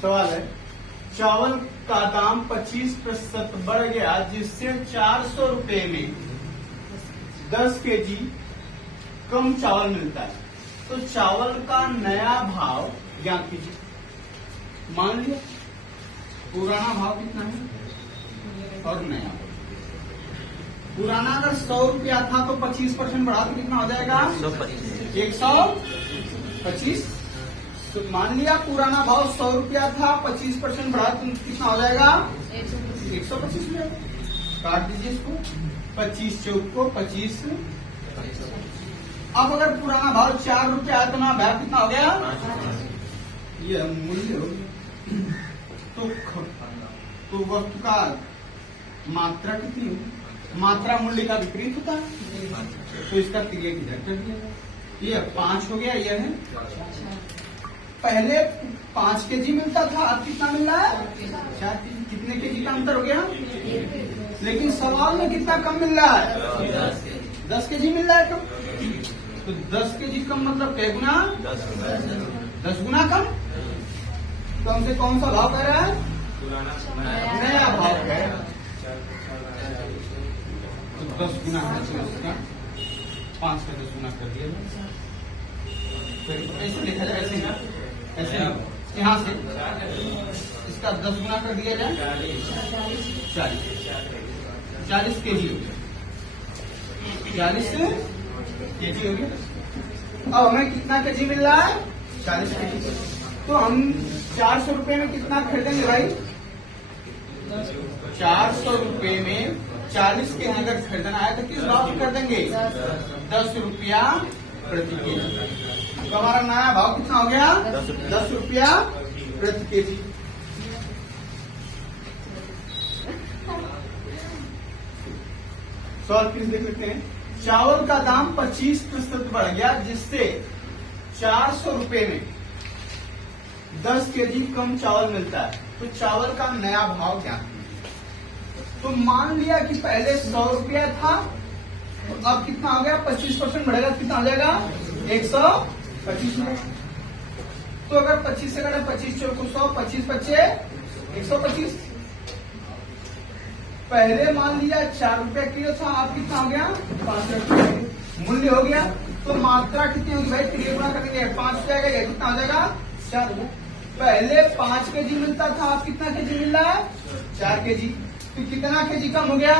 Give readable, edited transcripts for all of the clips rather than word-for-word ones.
सवाल है, चावल का दाम 25% बढ़ गया जिससे 400 रुपए में 10 केजी कम चावल मिलता है, तो चावल का नया भाव ज्ञात कीजिए। मान लिया पुराना भाव कितना है और नया भाव। पुराना अगर 100 रुपया था तो 25% बढ़ा तो कितना हो जाएगा 125। तो मान लिया पुराना भाव 100 रुपया था, 25% बढ़ा तो कितना हो जाएगा 125 रुपया। काट दीजिए इसको, 25 चौक को 25। अब अगर पुराना भाव 4 रुपया है तो ना भाव कितना हो गया, ये मूल्य हो गया। तो वस्तु का मात्रा कितनी होगी, मात्रा मूल्य का विपरीत होता है, तो इसका क्रिया किधर कर दिया। ये 5 हो गया, यह है पहले 5 केजी मिलता था, अब कितना मिल रहा है 4 केजी। कितने केजी का अंतर हो गया, लेकिन सवाल में कितना कम मिल रहा है 10 केजी मिल रहा है कम। तो 10 केजी कम मतलब कै गुना 10 गुना कम। तो हमसे कौन सा भाव कह रहा है, नया भाव कह रहा है। तो 10 गुना है तो इसका 5 का 10 गुना कर दिया। तो ऐसे लिखा जाए, ऐसे ना, ऐसे यहाँ से इसका 10 गुना कर दिया जाए 40 केजी हो गया, 40 केजी हो गया। अब हमें कितना केजी मिल रहा है 40 केजी। तो हम 400 रुपए में कितना खरीदेंगे भाई, 400 रुपए में 40 केजी अगर खरीदना है तो किस भाव से खरीदेंगे 10 रुपया प्रति केजी। तो हमारा नया भाव कितना हो गया 10 रुपया प्रति केजी। सवाल फिर देख लेते हैं। चावल का दाम 25% बढ़ गया जिससे 400 रुपए में 10 केजी कम चावल मिलता है, तो चावल का नया भाव क्या है। तो मान लिया कि पहले 100 रुपया था, तो अब कितना हो गया 25% बढ़ेगा, कितना हो जाएगा 125 रुपये। तो अगर 25 से कटे 25 चौको 100, 25 बचे 125। पहले मान लिया 4 रुपया किलो था, अब कितना हो गया 5 रुपये मूल्य हो गया। तो मात्रा कितनी होगी भाई, 3 गुना करेंगे 5 जाएगा, ये कितना हो जाएगा 4 रुपये। पहले 5 केजी मिलता था, अब कितना केजी मिल रहा है 4 केजी। तो कितना केजी कम हो गया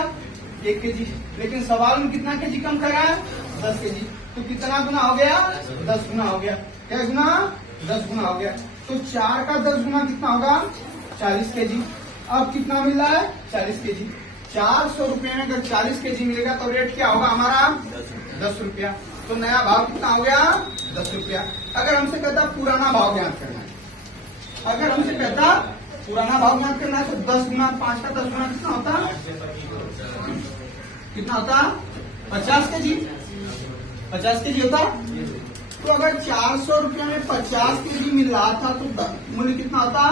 1 केजी। लेकिन सवाल में कितना केजी कम करा है 10 केजी। तो कितना गुना हो गया 10 गुना हो गया। क्या गुना 10 गुना हो गया। तो 4 का 10 गुना कितना होगा 40 केजी। अब कितना मिल रहा है 40 केजी। 400 रुपये में अगर 40 केजी मिलेगा तो रेट क्या होगा हमारा 10 रुपया। तो नया भाव कितना हो गया 10 रुपया। अगर हमसे कहता पुराना भाव ज्ञात करना है, अगर हमसे कहता पुराना भाव ज्ञात करना है तो 10 गुना 5 का 10 गुना कितना होता, कितना होता 50 केजी। 50 केजी होता। तो अगर 400 रुपये में 50 केजी मिल रहा था तो मूल्य कितना होता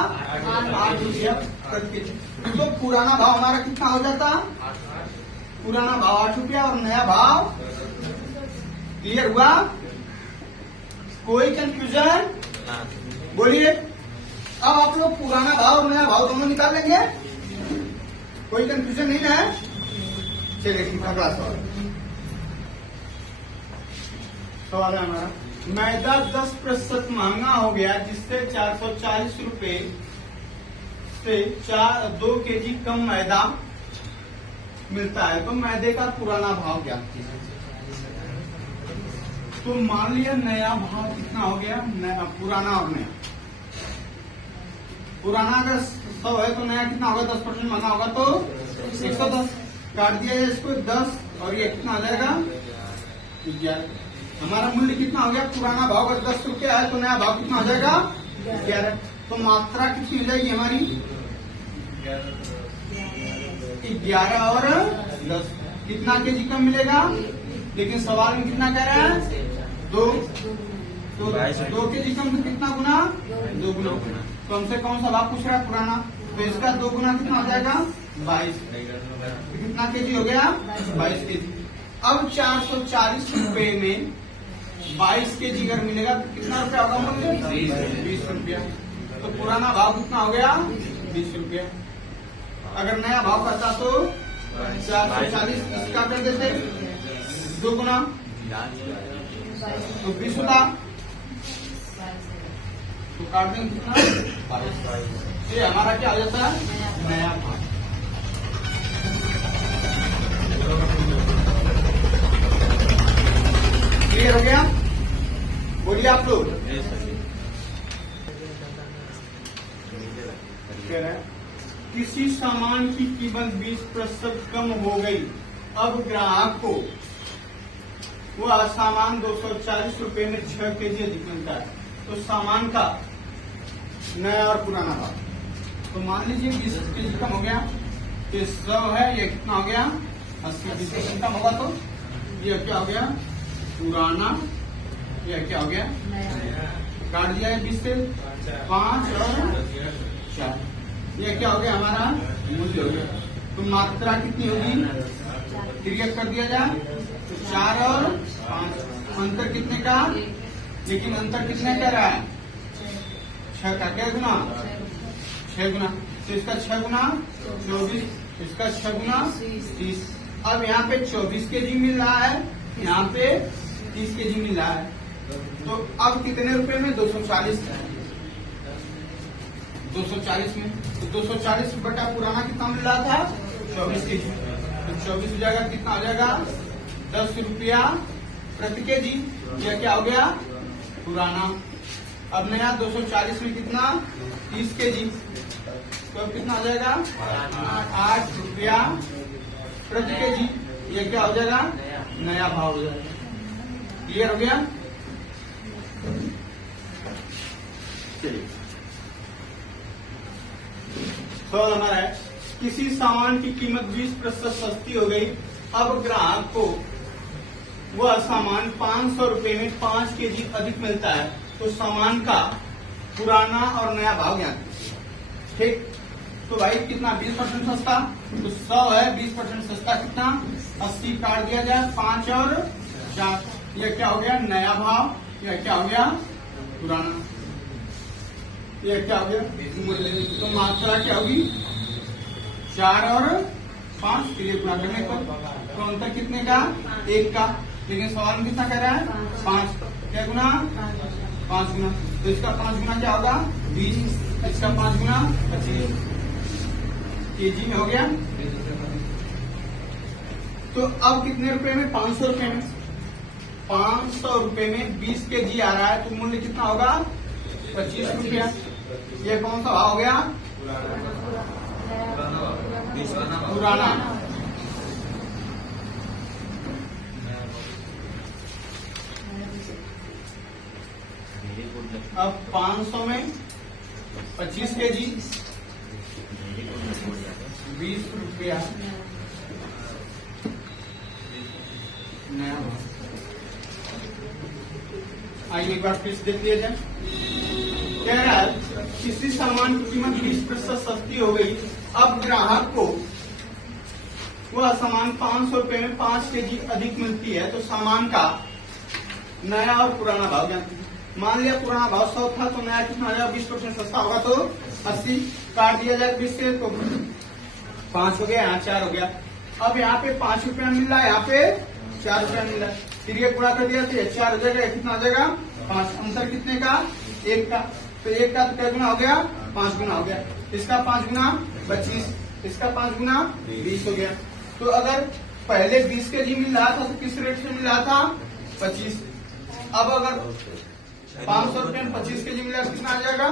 8 रुपया प्रति केजी। तो पुराना भाव हमारा कितना हो जाता, पुराना भाव 8 रुपया और नया भाव। क्लियर हुआ, कोई कंफ्यूजन बोलिए। अब आप लोग पुराना भाव और नया भाव दोनों निकाल लेंगे, कोई कंफ्यूजन नहीं है। चलिए ठीक है, अगला सवाल है हमारा। मैदा 10% महंगा हो गया जिससे 440 रुपए से 2 केजी कम मैदा मिलता है, तो मैदे का पुराना भाव क्या है। तो मान लिया नया भाव कितना हो गया, नया पुराना और नया। पुराना अगर 100 है तो नया कितना होगा 10% महंगा होगा तो 110। काट दिया है इसको 10 और ये कितना आ जाएगा 11। हमारा मूल्य कितना हो गया, पुराना भाव अगर 10 रुपया है तो नया भाव कितना हो जाएगा 11। तो मात्रा कितनी हो जाएगी हमारी 11 और 10। कितना केजी कम मिलेगा, लेकिन सवाल में कितना कह रहा है 2। तो 2 केजी कम तो कितना गुना 2 गुना। तो हमसे कौन सा भाव पूछ रहा है पुराना, तो इसका 2 गुना कितना हो जाएगा 22। कितना केजी हो गया 22 केजी। अब 440 रुपए में 22 केजी अगर मिलेगा तो कितना रुपया होगा मूल्य 20 रुपया। तो पुराना भाव कितना हो गया 20 रुपया। अगर नया भाव करता तो 440, इसका कर देते 2 गुना तो 20 होता, तो काट देंगे कितना 22। ये हमारा क्या हो जाता है नया भाव। क्लियर हो गया? बोलिए आप लोग। किसी सामान की कीमत 20% कम हो गई, अब ग्राहक को वह सामान 240 रुपए में 6 केजी अधिक मिलता है, तो सामान का नया और पुराना भाव। तो मान लीजिए 20 केजी कम हो गया, तो 100 है, ये कितना हो गया 80% कम होगा, तो ये क्या हो गया पुराना, ये क्या हो गया काट दिया है 20 से 5 और 4, ये क्या हो गया हमारा मूल्य हो गया। तो मात्रा कितनी होगी क्रिया कर दिया जाए तो 4 और 5, अंतर कितने का, लेकिन अंतर कितने का रहा है 6 का, क्या गुना 6 गुना, तो इसका 6 गुना 24, इसका 6 गुना 30। अब यहाँ पे 24 केजी मिल रहा है, यहाँ पे 30 केजी मिल रहा है, तो अब कितने रुपए में 240 में, तो 240 बटा पुराना कितना मिल रहा था 24 केजी, तो 24 हो जाएगा कितना हो जाएगा 10 रुपया प्रति केजी, यह क्या हो गया पुराना। अब नया 240 में कितना 30 केजी, तो अब कितना हो जाएगा 8 रुपया प्रति केजी, यह क्या हो जाएगा नया भाव हो जाएगा। क्लियर हो गया? चलिए सवाल हमारा है, किसी सामान की कीमत 20% सस्ती हो गई, अब ग्राहक को वह सामान 500 रुपए में 5 केजी अधिक मिलता है, तो सामान का पुराना और नया भाव ज्ञात। ठीक, तो भाई कितना 20% सस्ता, तो 100 है 20% सस्ता कितना 80, काट दिया जाए 5 और 4, यह क्या हो गया नया भाव, यह क्या हो गया पुराना, यह क्या हो गया मूल्य। तो मात्रा क्या होगी 4 और 5 के लिए गुणा करने पर, तो अंतर कितने का 1 का, लेकिन सवाल में कितना कह रहा है 5, क्या गुना 5 गुना, तो इसका 5 गुना क्या होगा 20, इसका 5 गुना 25 केजी में हो गया। तो अब कितने रुपए में 500 रुपए में, 500 रुपए में 20 केजी आ रहा है, तो मूल्य कितना होगा 25 रुपया। ये कौन सा भाव हो गया पुराना। अब 500 में 25 केजी 20 रुपया नया भाव। आइए एक बार फिर से देख लिया जाए। कह रहा है किसी सामान की कीमत 20% सस्ती हो गई, अब ग्राहक को वह सामान 500 रुपए में 5 केजी अधिक मिलती है, तो सामान का नया और पुराना भाव जानते हैं। मान लिया पुराना भाव 100 था, तो नया कितना आ जाएगा 20% सस्ता होगा, तो 80, काट दिया जाए 20 से, तो 5 हो गया, यहाँ 4 हो गया। अब यहाँ पे 5 रुपया मिल रहा है, यहाँ पे 4 रुपया मिल रहा है, फिर ये गुणा कर दिया तो 4 हो जाएगा, कितना आ जाएगा 5, अंतर कितने का 1 का, तो 1 का तो क्या गुना हो गया 5 गुना हो गया, इसका 5 गुना 25, इसका 5 गुना 20 हो गया। तो अगर पहले 20 केजी मिल रहा था तो किस रेट से मिल रहा था 25, अब अगर 500 रुपये में 25 केजी मिला तो कितना आ जाएगा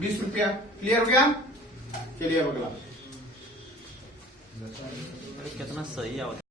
20 रुपया। क्लियर हो गया? चलिए अब अगला कितना सही है।